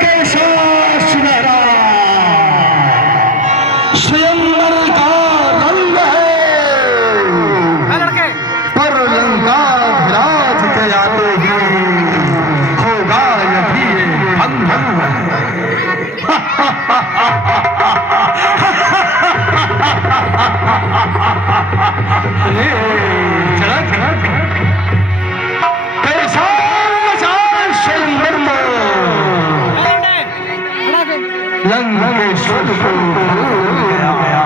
कैसा सुनहरा स्वयंवर का रंग है, पर लंका विराज के आते ही होगा यही भंग। चला चला कैसा स्वयंवर लंकेश्वर को गया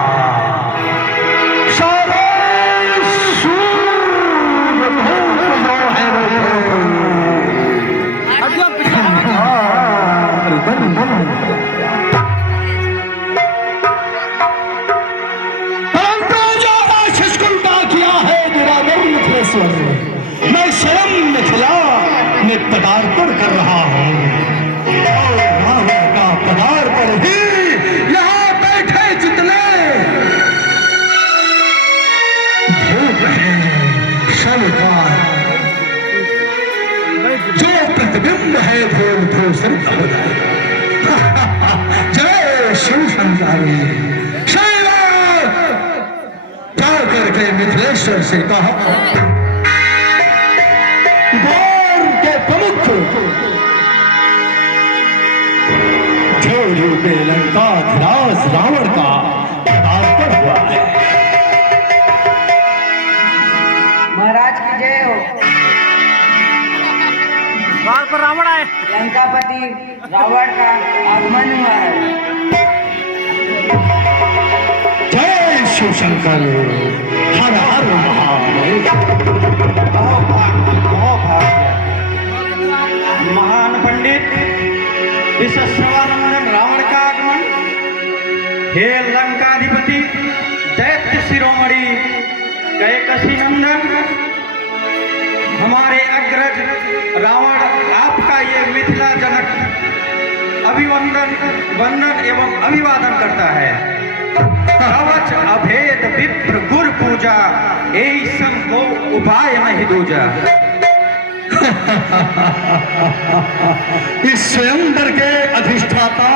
सारे परंतु जो आशीष उल्टा किया है दुरागर मिथिलेश्वर, मैं स्वयं मिथिला में पदार्पण कर रहा हूँ। पदार्पण ही यहाँ बैठे जितने भूत हैं सबका जो प्रतिबिंब है धूल धूसर हो जाए। जय शिव संसारी जा करके मिथिलेश्वर से कहा, गौर के प्रमुख में लंका धरास रावण का पदार्पण हुआ है। महाराज की जय हो। द्वार पर रावण आए, लंकापति रावण का आगमन हुआ है। जय शिव शंकर, हर हर महादेव। महान पंडित इस श्रवणानंदन रावण का आगमन, हे लंकाधिपति दैत्य शिरोमणि कैकसी नंदन, हमारे अग्रज रावण आपका ये मिथिला जनक अभिवंदन वंदन एवं अभिवादन करता है। कवच अभेद विप्र गुर पूजा, यही संभो उपाय नहीं दूजा। इस स्वयंवर के अधिष्ठाता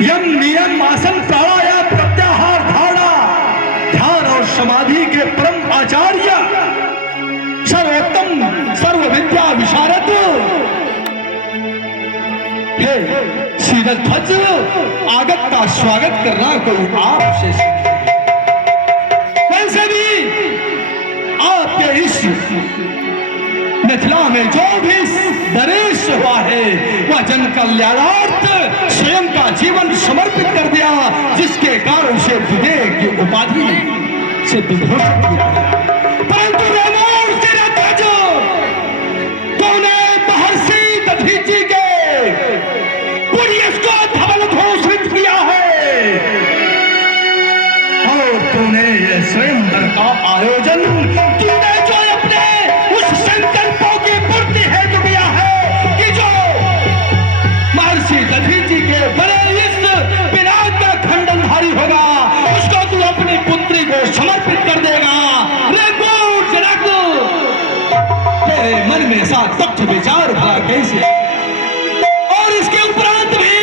यम नियम आसन प्राणायाम प्रत्याहार धारणा ध्यान और समाधि के परम आचार्य सर्वोत्तम सर्व विद्या विशारद हे शीलध्वज, आगत का स्वागत करना कोई आपसे सीखे। वैसे भी आपके इस मिथिला में जो भी नरेश हुआ है वह जन कल्याणार्थ स्वयं का जीवन समर्पित कर दिया, जिसके कारण से विवेक की उपाधि से विभूषित किया। परंतु तूने महर्षि दधीचि के पुण्य को धवल घोषित किया है और तूने ये स्वयंवर का आयोजन तूने जो अपने उस संकल्पों की पूर्ति हेतु किया है कि जो महर्षि दधीचि के बड़े इस विराट का खंडनधारी होगा उसको तू अपनी पुत्री को समर्पित कर देगा। तेरे मन में ऐसा तथ्य विचार भला कैसे? और इसके उपरांत भी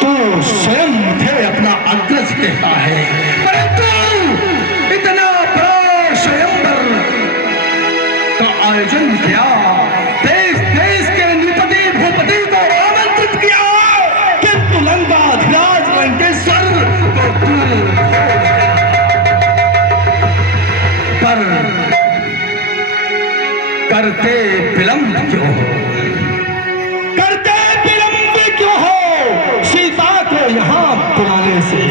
तू स्वयं थे अपना अग्रज कहता है, परंतु इतना बड़ा स्वयंवर का आयोजन किया, देश देश के नृपति भूपति को आमंत्रित किया, किंतु लंकाधिराज लंकेश्वर को पर करते विलंब क्यों हो? करते विलंब क्यों हो? सीता को यहाँ बुलाने से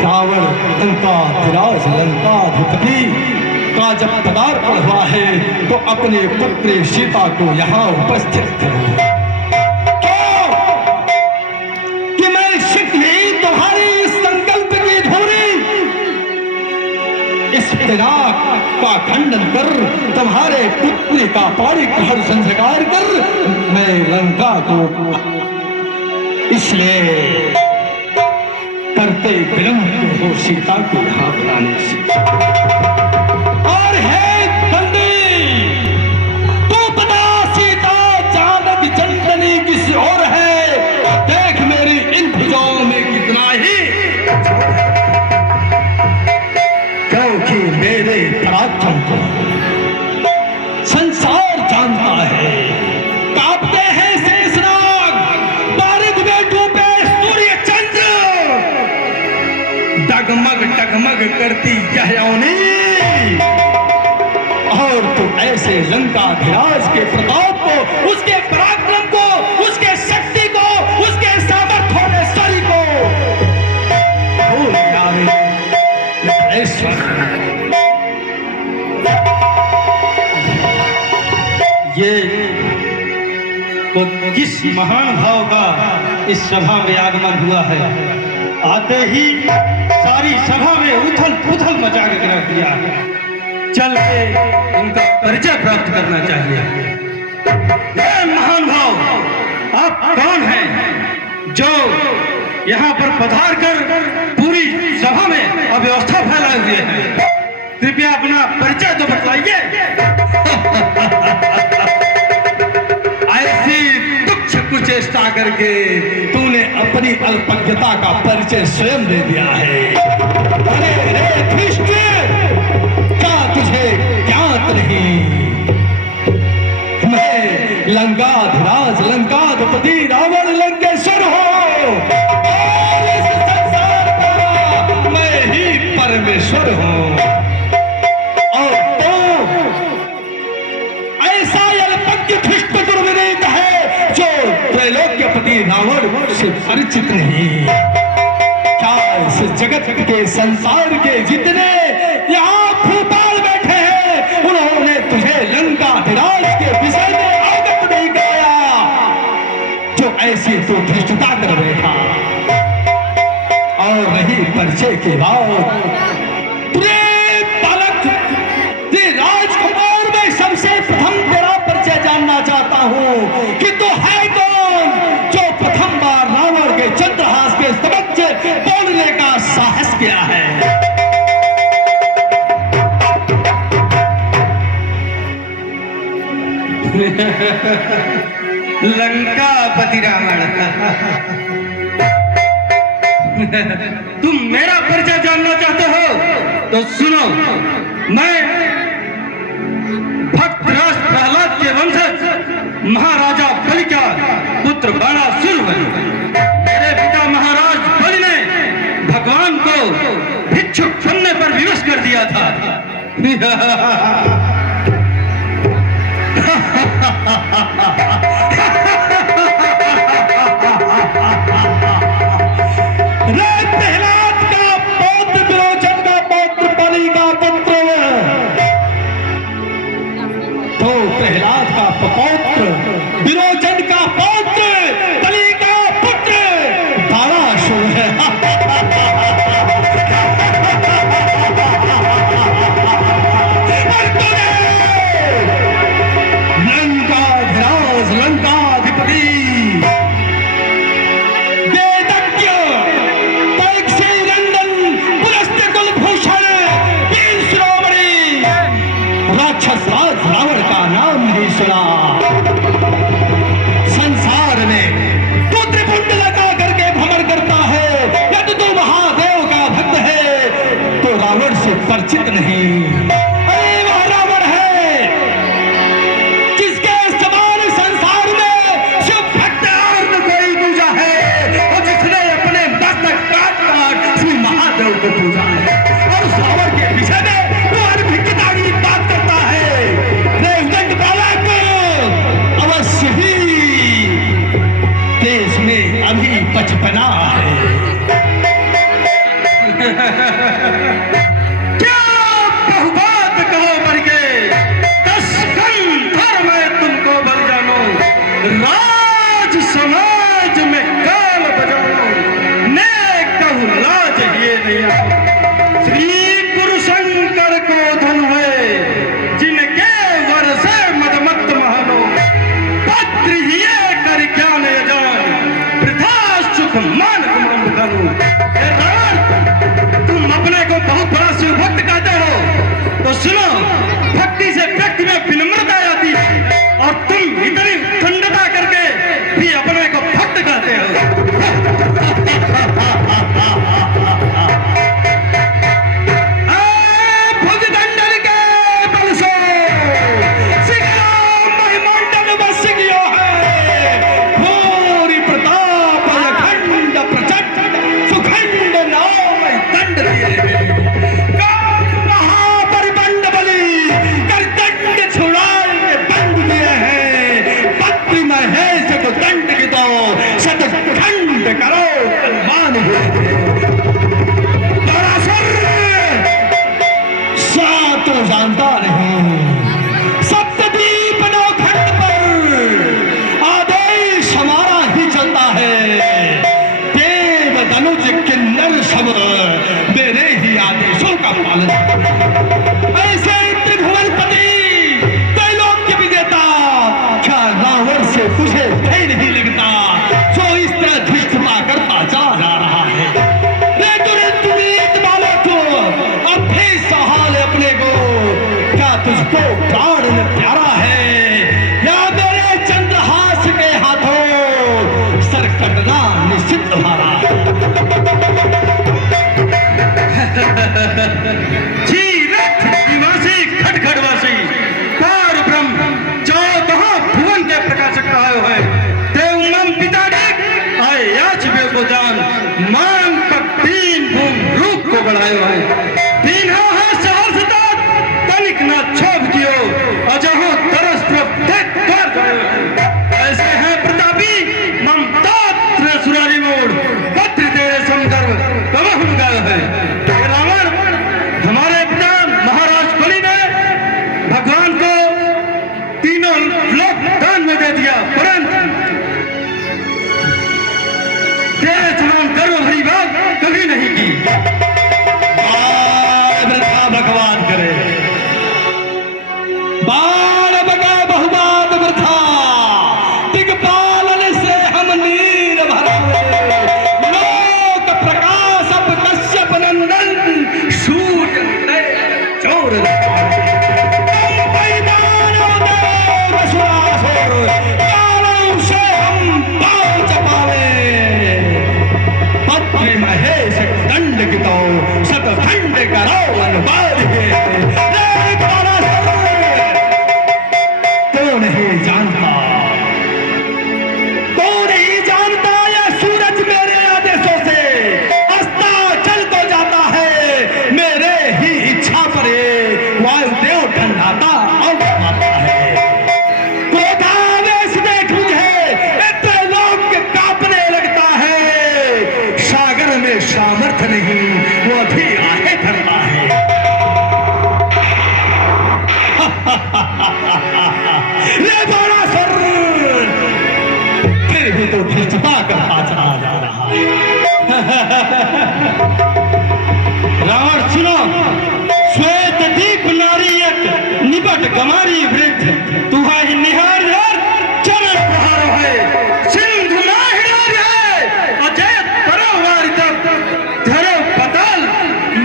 रावण लंकाधिराज लंकाधिपति का जब पदार्पण हुआ है तो अपने पुत्री सीता को यहाँ उपस्थित करो। कि मैं शीघ्र ही तुम्हारी इस संकल्प की धूरी इस विराट का खंडन कर तुम्हारे पुत्री का पाणिग्रहण संस्कार कर मैं लंका को इसलिए करते विलंब हो सीता को यहाँ बुलाने से। और है बंदी, तू बता सीता जानक जनतनी किसी और है, देख मेरी इन भुजाओं में कितना ही, क्योंकि मेरे पराक्रम को संसार जानता है। कांपते हैं शेषनाग, बारिश में डूबे सूर्य चंद्र, डगमग डगमग करती यह योनि, और तू ऐसे लंकाधिराज के प्रताप को, उसके पराक्रम को, उसके शक्ति को, उसके सामर्थ्य और ऐश्वर्य को भूल गया है। ये तो किस महान भाव का इस सभा में आगमन हुआ है। आते ही सारी सभा में उथल पुथल मचा के रख दिया। चल के इनका परिचय प्राप्त करना चाहिए। ये महान भाव आप कौन हैं जो यहाँ पर पधार कर पूरी सभा में अव्यवस्था फैलाए हुए हैं? कृपया अपना परिचय तो बताइए। ऐसी तुच्छ कुचेष्टा करके तूने अपनी अल्पज्ञता का परिचय स्वयं दे दिया है। अरे रे धृष्ट, क्या तुझे ज्ञात नहीं, मैं लंकाधिराज लंकाधिपति रावण लंकेश्वर हूँ, और इस संसार का मैं ही परमेश्वर हूँ। और तो ऐसा अल्पज्ञ धृष्ट दुर्विनीत है जो त्रैलोक्यपति रावण से परिचित नहीं। क्या इस जगत के संसार के जितने यहाँ भूपाल बैठे हैं, उन्होंने तुझे लंकाधिराज के विषय में अवगत नहीं कराया, जो ऐसी तो धृष्टता कर बैठा। और रही परिचय की बात, राजकुमार, मैं सबसे प्रथम तेरा परिचय जानना चाहता हूँ कि तू है कौन जो प्रथम बार रावण के चंद्रहास के समक्ष बोलने का साहस किया है। लंकापति रावण, तुम मेरा परिचय जानना चाहते हो तो सुनो। मैं भक्तराज प्रहलाद के वंशज महाराजा बलि का पुत्र बाणासुर बलि। मेरे पिता महाराज बलि ने भगवान को भिक्षुक बनने पर विवश कर दिया था। प्रहलाद का पौत्र, विरोचन का पौत्र, बलि का पुत्र बाणासुर है। लंकाधिराज लंकाधिपति वेदज्ञ परीक्षी नंदन पुलस्त्य कुलभूषण वीर शिरोमणि राक्षस राज रावण का नाम ही सुना। संसार में तू त्रिपुंड लगा करके भ्रमण करता है, यदि तू महादेव का भक्त है तो रावण से परिचित नहीं। अरे वह रावण है जिसके समान संसार में शिव भक्त और न कोई पूजा है, और जिसने अपने मस्तक काट काट श्री महादेव को पूजा है। और उस रावण के विषय में वो अनभिज्ञता की बात करता है। अवश्य ही देश में अभी बचपना है। क्या बहुबात कहो करके 10 कंधर मैं तुमको बल जानो, राज समाज में काल बजानो, मैं कहूँ लाज ये नहीं। श्री गुरु शंकर को धन हुए जिनके वर से मदमत्त महानो, पत्र ही कर ज्ञान यजान, वृथा सुख मान गुण करो। पालन। ऐसे त्रिभुवनपति त्रैलोक्य विजेता क्या रावण से तुझे भय नहीं लगता जो इस तरह धृष्टता करता जा रहा है? रे दुर्नीत बालक, अब भी संभाल अपने को। क्या तुझको प्राण में प्यारा है या मेरे चंद्रहास के हाथों सर कटना निश्चित तुम्हारा? जीरथ निवासी खटखटवासी पार ब्रह्म जो महाभुवन के प्रकाशक कहा है देव मम पिता देख आए याच वे को जान मांग पर तीन भूम रूप को बढ़ायो है तीन है सहर्षता तनिक ना छोप दियो अजहो तरस प्रत्येक द्वार गयो ऐसे हैं प्रतापी ममता सुरारी मोड़ पत्र तेरे समगर्भ कमह गयो है रावण हमारे पिता महाराज बलि ने भगवान को तीनों लोक दान में दे दिया परंतु तेरे समान गर्व भरी बात कभी नहीं की। वृथा भगवान करे बाण बगा बहुबाद वृथा दिग्पालन से हम नीर भरावे लोक प्रकाश अब कश्यप नंदन शूट चोर बेईमानों देव असुरासुर कालों से हम पाँव चपावे पत्नी महेश दंड कितो शतखंड करो अनुबाद के तो नहीं जानता यह सूरज मेरे आदेशों से अस्ताचल को जाता है मेरे ही इच्छा पर ये वायुदेव ठंडाता और आता है। क्रोधावेश देख मुझे इतने लोग के कांपने लगता है सागर में सामर्थ्य नहीं वो भी आहे धरता है। ये बड़ा सर फिर भी तो धृष्टता का पाचा जा रहा है। रावण सुनो श्वेत दीप नारी एक निबट गमारी वृद्ध तुम्हारी निहार चरण प्रहार है सिंधु नाहिर है अजय करो वारी तब धरो पताल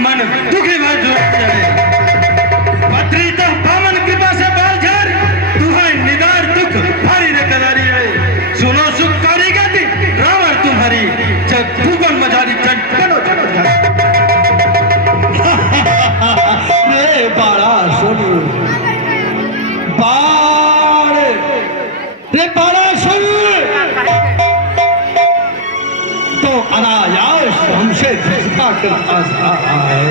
मन दुखी भर जो चले पत्री तो पावन कृपा से बाल झर तुम्हारी निदार दुख भारी रे कदारी है सुनो सुखकारी गति रावण तुम्हारी जब भूगन मजारी चट चलो चलो रे बाड़ा सुन बाण रे बाड़ा सुन तो अनायास हमसे धृष्टता करता जा रहा है।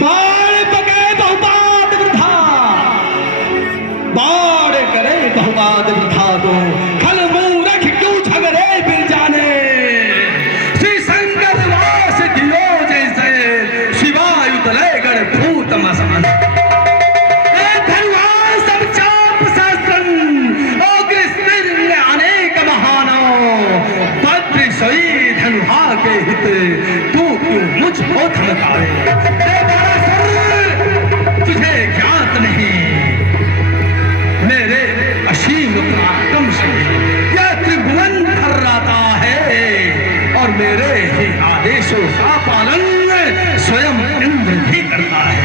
बाण बगे बहुबाद वृथा बाण करे बहुबाद वृथा तो खल मूरख क्यों झगड़े फिर जाने श्री शंकर वास दियो जैसे शिवायु तलयगढ़ भूत मसान धनुवान सब चाप शास्त्रन अग्रसिर अनेक महानो भद्र सोई धनुहा के हित तू क्यों मुझ को थमकावे तुझे ज्ञात नहीं मेरे असीम पराक्रम से यह त्रिभुवन थर्राता है और मेरे ही आदेशों का पालन स्वयं इंद्र भी करता है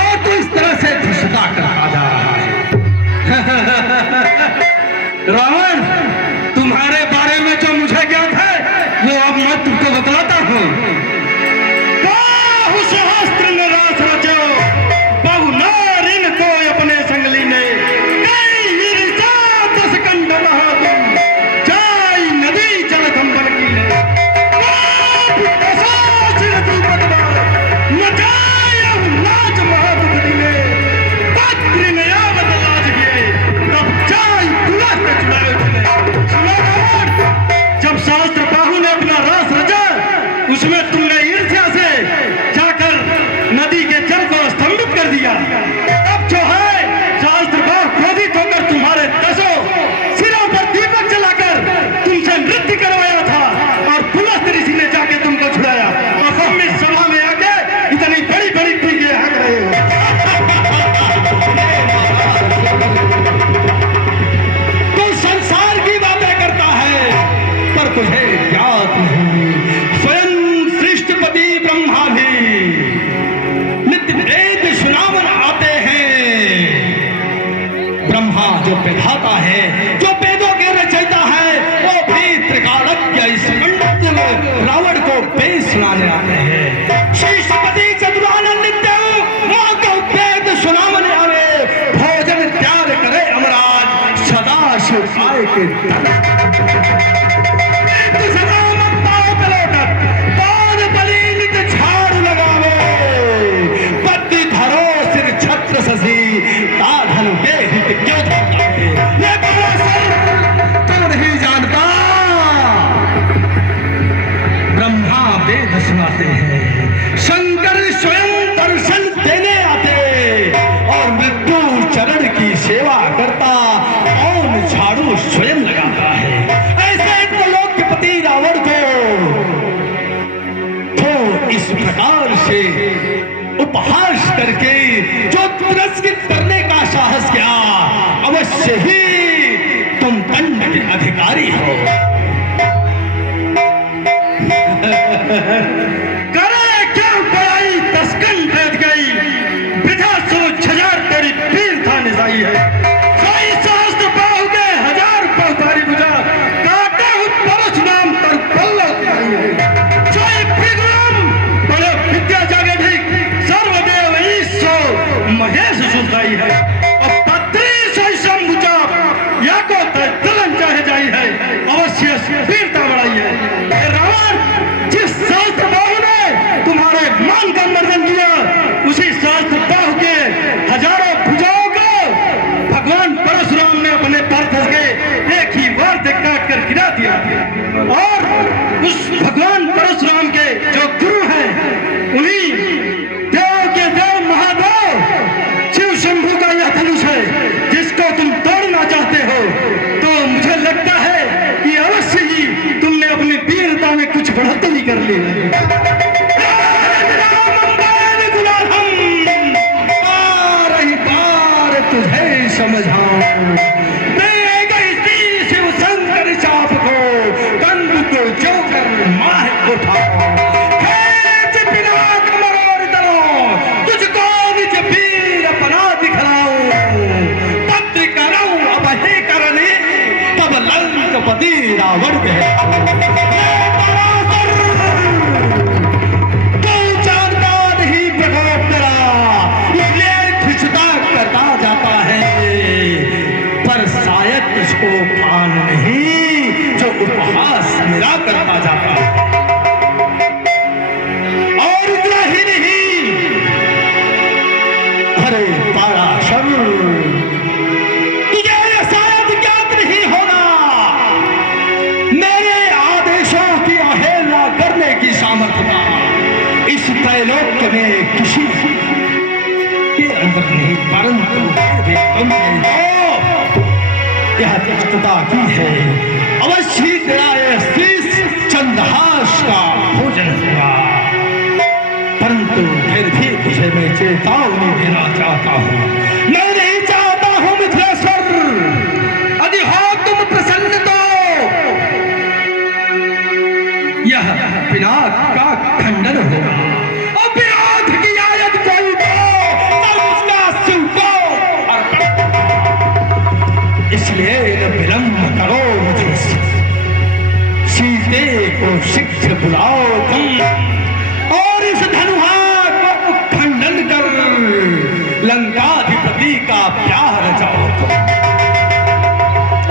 और तू इस तरह से धृष्टता करता जा रहा है। रावण तुम्हारे बारे में जो मुझे ज्ञात है वो अब मैं तुमको बतलाता हूँ। बाहु सहस्त्र ने रास रचो बहु नारिन को अपने संगली ने कई गिरिजा दस कंठ महातुम जाई नदी जल कंपन की ने बाप दसा सिर द्रुपद बार मचाई अब लाज महादुख दिले पत्र ने आवत लाज किए तब जाई तुरंत चुनाव चले सुनो रावण जब सहस्त्र बाहु ने अपना रास रचा उसमें तुमने ईर्ष्या से जाकर नदी के जल को स्तंभित कर दिया। अब जो है सहस्त्र बाहु क्रोधित होकर तुम्हारे दसों सिरों पर दीपक जलाकर तुमसे नृत्य करवाया था और पुलस्त ऋषि ने जाके तुमको छुड़ाया और हम इस वेद सुनाने आते हैं। शीर्षपति चतुरानंद नित्य माँ को वेद सुनाने आवे, भोजन त्याग करे अमराज सदा शिव पाए के दर। सदा ममता कलोटक पाद बलि नित झाड़ू लगावे, पति धरो सिर छत्र ससी साधन वेदित क्यों जाता है। ये पराशर तू नहीं जानता, ब्रह्मा वेद सुनाते हैं, शंकर स्वयं दर्शन देने आते और मृत्यु चरण की सेवा करता और झाड़ू स्वयं लगाता है। ऐसे त्रिलोक्यपति रावण को तो इस प्रकार से उपहास करके जो तिरस्कृत करने का साहस किया, अवश्य ही तुम दंड के अधिकारी हो। करे क्यों बड़ाई तस्कन बैठ गई, वृथा सोच हजार तेरी वीरता निसाई है। सोई सहस्त्र बाहु के हजार पौधारी बुझा, काटे हुए परशुराम तर पल्लो आई है। सोई विक्रम बड़े विद्या जागे ठीक, सर्वदेव ईश्वर महेश सुधाई है। और पत्री सोई शंभुचा या को तलन चाहे जाई है, अवश्य वीरता बढ़ाई है। हे रावण, जिस सहस्त्र बाहु ने तुम्हारे मान का मर्दन किया, उसी सहस्त्र बाहु के हजारों भुजाओं को भगवान परशुराम ने अपने पार्थस के एक ही वार से काट कर गिरा दिया। और उस भगवान परशुराम के जो गुरु हैं, उन्हीं देव के देव महादेव शिव शंभु का यह धनुष है, जिसको तुम तोड़ना चाहते हो। तो मुझे लगता है कि अवश्य ही तुमने अपनी वीरता में कुछ बढ़ोतरी कर ली है। तुझे समझाऊं, दे गई थी शिव शंकर चाप को, कंद को जो कर माह उठाओ। खेच पिनाक मरोड़ दलो, तुझको निज वीर अपना दिखलाऊं। पत्र कराऊं अब हे करने, तब लंकपति रावण को भान नहीं जो उपहास मेरा करता जाता है। और इतना ही नहीं, अरे पराशर, तुझे शायद ज्ञात नहीं होगा, मेरे आदेशों की अवहेलना करने की सामर्थ्य इस त्रैलोक्य में किसी के अंदर नहीं, परंतु यह तिष्ठता की है। अवश्य तेरा यह शीश चंद्रहास का भोजन हुआ, परंतु फिर भी तुझे मैं चेतावनी देना चाहता हूँ। मैं नहीं चाहता हूँ मिथिलेश्वर, यदि हो तुम प्रसन्न तो यह पिनाक का खंडन होगा। और विरोध की आयत कोई तो उसका शिव को इसलिए न विलंब करो, मुझे सीते को शीघ्र बुलाओ तुम, और इस धनुहा को खंडन कर लंकाधिपति का प्यार रचाओ तुम।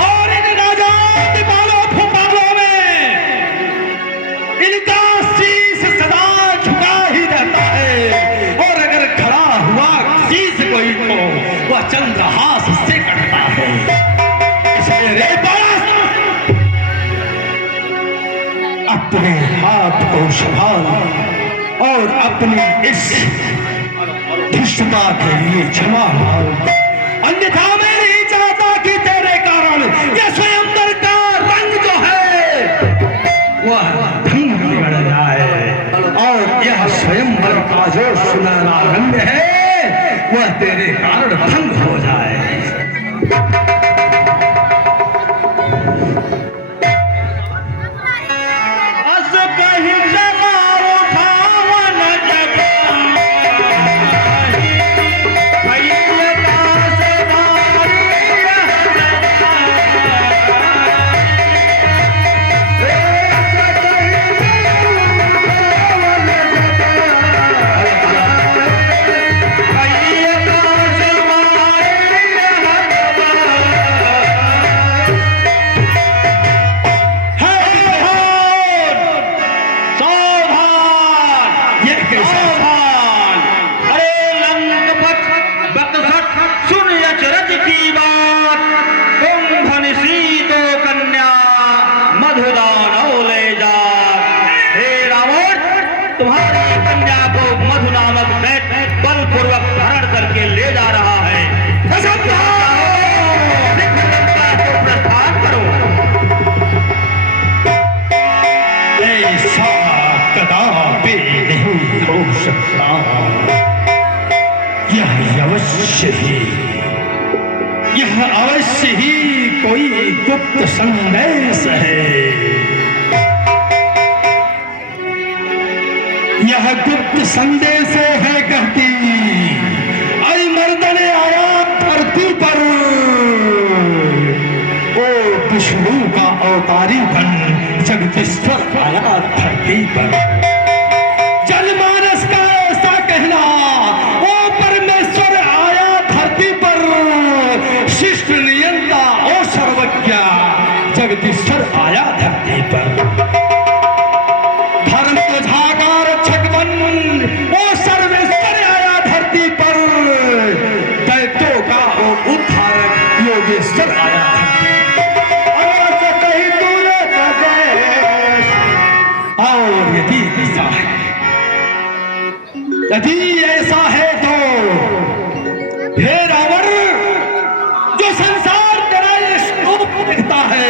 और इन राजाओं बालों भोपालों में इनका शीश सदा झुका ही रहता है, और अगर खड़ा हुआ शीश कोई तो वह चंद्रहास से कटता है। अपने हाथ को संभाल और अपनी इस धृष्टता के लिए क्षमा मांग, अन्यथा मैं नहीं चाहता कि तेरे कारण यह स्वयंवर का रंग जो है वह भंग बिगड़ जाए, और यह स्वयंवर का जो सुनहरा रंग है वह तेरे कारण भंग हो जाए। के सावधान। अरे लंकपत बकसठ सुन अचरज की बात, कुंभ निशीतो कन्या मधुदानव ले जा। हे रावण, तुम्हारी कन्या को मधु नामक दैत्य बलपूर्वक हरण करके ले जा रहा है। लंका को प्रस्थान करो। ऐसा कदापि नहीं हो सकता। यह अवश्य ही कोई गुप्त संदेश है। यह गुप्त संदेश है कहती, आई मर्दन आया धरती पर, ओ विष्णु का अवतारी बन जगदीश्वर आया धरती पर। जनमानस का ऐसा कहना, ओ परमेश्वर आया धरती पर, शिष्ट नियंता ओ सर्वज्ञ जगदीश्वर आया धरती पर। धर्म ध्वजा रक्षक बन ओ सर्वेश्वर आया धरती पर, दैत्यों का ओ उद्धारक योगेश्वर आया यदि ऐसा है तो हे रावण, जो संसार तेरा ये स्वरूप दिखता है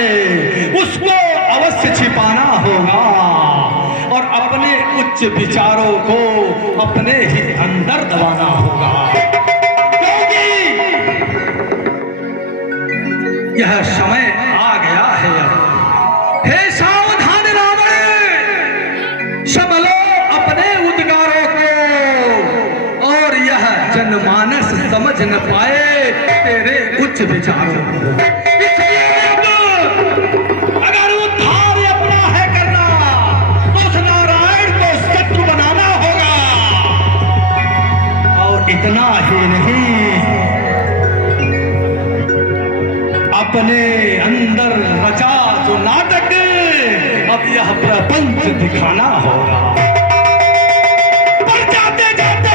उसको अवश्य छिपाना होगा और अपने उच्च विचारों को अपने ही अंदर दबाना होगा, क्योंकि यह समय आ गया है। हे सावधान रावण, संभलो अपने उद्गारों को, और यह जनमानस समझ न पाए तेरे उच्च विचारों को। इसलिए अगर उद्धार अपना है करना तो उस नारायण को शत्रु बनाना होगा। और इतना ही नहीं, अपने अंदर रचा जो नाटक अब यह प्रपंच दिखाना होगा। पर जाते जाते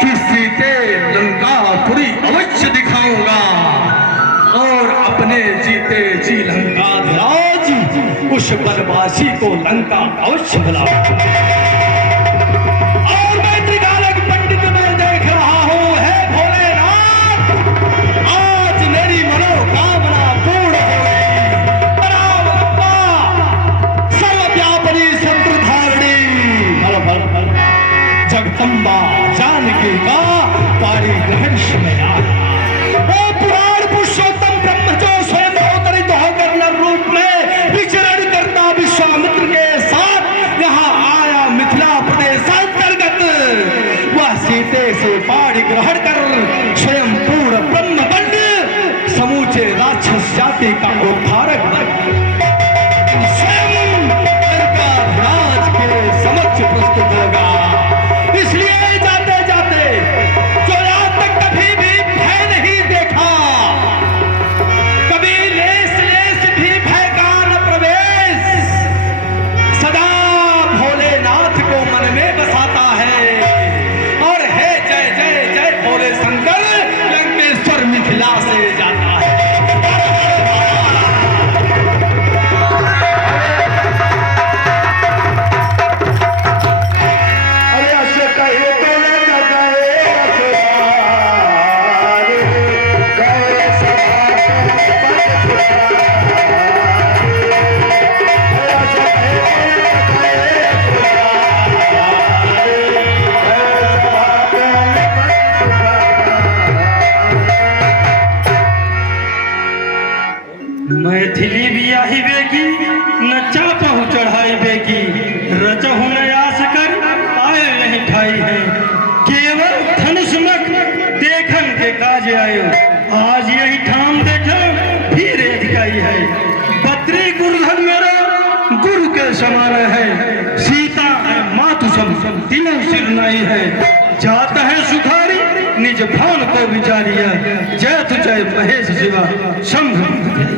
किसी के लंकापुरी अवश्य दिखाऊंगा और अपने जीते जी लंका राज उस बनवासी को लंका अवश्य बुलाऊंगा। और मैं त्रिकालज्ञ पंडित में देख रहा हूं, है भोलेनाथ, आज मेरी मनोकामना पूर्ण हो गई। परावरप्पा सर्वव्यापिनी शत्रुधारिणी जगदम्बा जानकी का पारी ग्रहण में आया। ओ पुराण पुरुषोत्तम ब्रह्म जो स्वयं अवतरित होकर नर रूप में विचरण करता विश्वामित्र के साथ यहाँ आया मिथिला प्रदेश अंतर्गत, वह सीते से पाड़ी ग्रहण कर स्वयं पूर्ण ब्रह्म बन समूचे राक्षस जाति का उद्धारक बन स्वयं राज के समक्ष प्रस्तुत होगा। इसलिए जाते जाते जो आज तक कभी भी भय नहीं देखा, कभी लेस लेस भी भय का न प्रवेश, सदा भोलेनाथ को मन में बसाता है और है जय जय जय भोले शंकर लंकेश्वर मिथिला से जाता है। मैथिली बियाही बेगी न चापहु चढ़ाई बेगी, रचहु न आस कर आए नहीं ठाई है। केवल धनुष मक देखन के काज आयो, आज यही ठाम देखो फिर अधिकाई है। बत्री गुरुधन मेरा गुरु के समान है, सीता है मातु सब तीनों सिर नाई है। जाता है सुखारी निज भान को विचारिया, जय तु जय महेश शिवा शंभु।